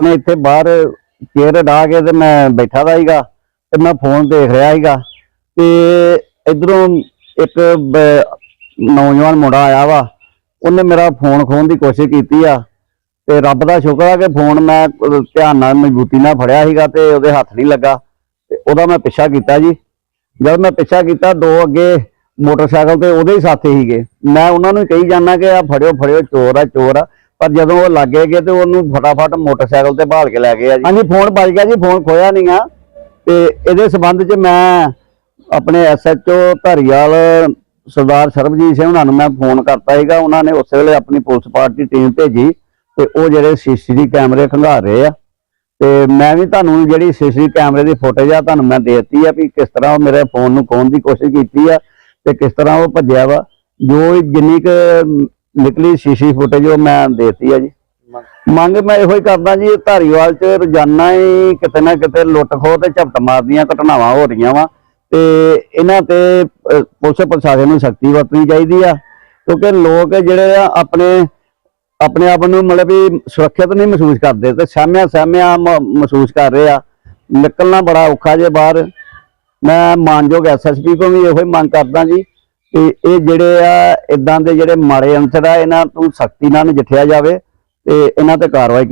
ਆਪਣੇ ਇੱਥੇ ਬਾਹਰ ਚੇਅਰ ਢਾ ਕੇ ਤੇ ਮੈਂ ਬੈਠਾ ਦਾ ਸੀਗਾ ਤੇ ਮੈਂ ਫੋਨ ਦੇਖ ਰਿਹਾ ਸੀਗਾ ਤੇ ਇਧਰੋਂ ਇੱਕ ਨੌਜਵਾਨ ਮੁੰਡਾ ਆਇਆ ਵਾ, ਉਹਨੇ ਮੇਰਾ ਫੋਨ ਖੋਣ ਦੀ ਕੋਸ਼ਿਸ਼ ਕੀਤੀ ਆ ਤੇ ਰੱਬ ਦਾ ਸ਼ੁਕਰ ਆ ਕਿ ਫੋਨ ਮੈਂ ਧਿਆਨ ਨਾਲ ਮਜ਼ਬੂਤੀ ਨਾਲ ਫੜਿਆ ਸੀਗਾ ਤੇ ਉਹਦੇ ਹੱਥ ਨਹੀਂ ਲੱਗਾ ਤੇ ਉਹਦਾ ਮੈਂ ਪਿੱਛਾ ਕੀਤਾ ਜੀ। ਜਦ ਮੈਂ ਪਿੱਛਾ ਕੀਤਾ, ਦੋ ਅੱਗੇ ਮੋਟਰਸਾਈਕਲ ਤੇ ਉਹਦੇ ਹੀ ਸਾਥੀ ਸੀਗੇ। ਮੈਂ ਉਹਨਾਂ ਨੂੰ ਕਹੀ ਜਾਂਦਾ ਕਿ ਆ ਫੜਿਓ ਫੜਿਓ, ਚੋਰ ਆ ਚੋਰ ਆ। ਪਰ ਜਦੋਂ ਉਹ ਲੱਗੇ ਗਏ ਤੇ ਉਹਨੂੰ ਫਟਾਫਟ ਮੋਟਰਸਾਈਕਲ ਤੇ ਭਾਲ ਕੇ ਲੈ ਗਏ ਆ ਜੀ। ਹਾਂਜੀ, ਫੋਨ ਵੱਜ ਗਿਆ ਜੀ, ਫੋਨ ਖੋਇਆ ਨਹੀਂ ਆ ਤੇ ਇਹਦੇ ਸਬੰਧ 'ਚ ਮੈਂ ਆਪਣੇ ਐਸਐਚਓ ਧਰੀਵਾਲ ਸਰਦਾਰ ਸਰਬਜੀਤ ਸਿੰਘ ਉਹਨਾਂ ਨੂੰ ਮੈਂ ਫੋਨ ਕਰਤਾ ਸੀਗਾ। ਉਹਨਾਂ ਨੇ ਉਸੇ ਵੇਲੇ ਆਪਣੀ ਪੁਲਿਸ ਪਾਰਟੀ ਟੀਮ ਭੇਜੀ ਤੇ ਉਹ ਜਿਹੜੇ ਸੀਸੀਟੀਵੀ ਕੈਮਰੇ ਖੰਗਾਰ ਰਹੇ ਆ। ਤੇ ਮੈਂ ਵੀ ਤੁਹਾਨੂੰ ਜਿਹੜੀ ਸੀਸੀਟੀਵੀ ਕੈਮਰੇ ਦੀ ਫੁਟੇਜ ਆ, ਤੁਹਾਨੂੰ ਮੈਂ ਦੇਤੀ ਆ ਵੀ ਕਿਸ ਤਰ੍ਹਾਂ ਉਹ ਮੇਰੇ ਫੋਨ ਨੂੰ ਖੋਣ ਦੀ ਕੋਸ਼ਿਸ਼ ਕੀਤੀ ਆ ਤੇ ਕਿਸ ਤਰ੍ਹਾਂ ਉਹ ਭੱਜਿਆ ਵਾ। ਜੋ ਜਿੰਨੀ ਕੁ ਨਿਕਲੀ ਸੀਸੀ ਫੁਟੇਜ ਉਹ ਮੈਂ ਦੇਤੀ ਆ ਜੀ। ਮੰਗ ਮੈਂ ਇਹੋ ਹੀ ਕਰਦਾ ਜੀ, ਧਾਰੀਵਾਲ ਚ ਰੋਜ਼ਾਨਾ ਹੀ ਕਿਤੇ ਨਾ ਕਿਤੇ ਲੁੱਟ ਖੋਹ ਤੇ ਝਪਟ ਮਾਰਦੀਆਂ, ਘਟਨਾਵਾਂ ਹੋ ਰਹੀਆਂ ਵਾ। ਤੇ ਇਹਨਾਂ ਤੇ ਪੁਲਿਸ ਪ੍ਰਸ਼ਾਸਨ ਨੂੰ ਸਖਤੀ ਵਰਤਣੀ ਚਾਹੀਦੀ ਆ, ਕਿਉਂਕਿ ਲੋਕ ਜਿਹੜੇ ਆ ਆਪਣੇ ਆਪਣੇ ਆਪ ਨੂੰ ਮਤਲਬ ਵੀ ਸੁਰੱਖਿਅਤ ਨਹੀਂ ਮਹਿਸੂਸ ਕਰਦੇ ਤੇ ਸਹਿਮਿਆ ਸਹਿਮਿਆ ਮਹਿਸੂਸ ਕਰ ਰਹੇ ਆ। ਨਿਕਲਣਾ ਬੜਾ ਔਖਾ ਜੇ ਬਾਹਰ। ਮੈਂ ਮਾਨਯੋਗ ਐਸਐਸਪੀ ਤੋਂ ਵੀ ਇਹੋ ਹੀ ਮੰਗ ਕਰਦਾ ਜੀ। ਕਿ ਇਹ ਜਿਹੜੇ ਆ ਇਦਾਂ ਦੇ ਜਿਹੜੇ ਮਾੜੇ ਅੰਸਰ ਆ, ਇਹਨਾਂ ਤੋਂ ਸਖਤੀ ਨਾਲ ਨਜਿੱਠਿਆ ਜਾਵੇ ਤੇ ਇਹਨਾਂ ਤੇ ਕਾਰਵਾਈ ਕੀਤੀ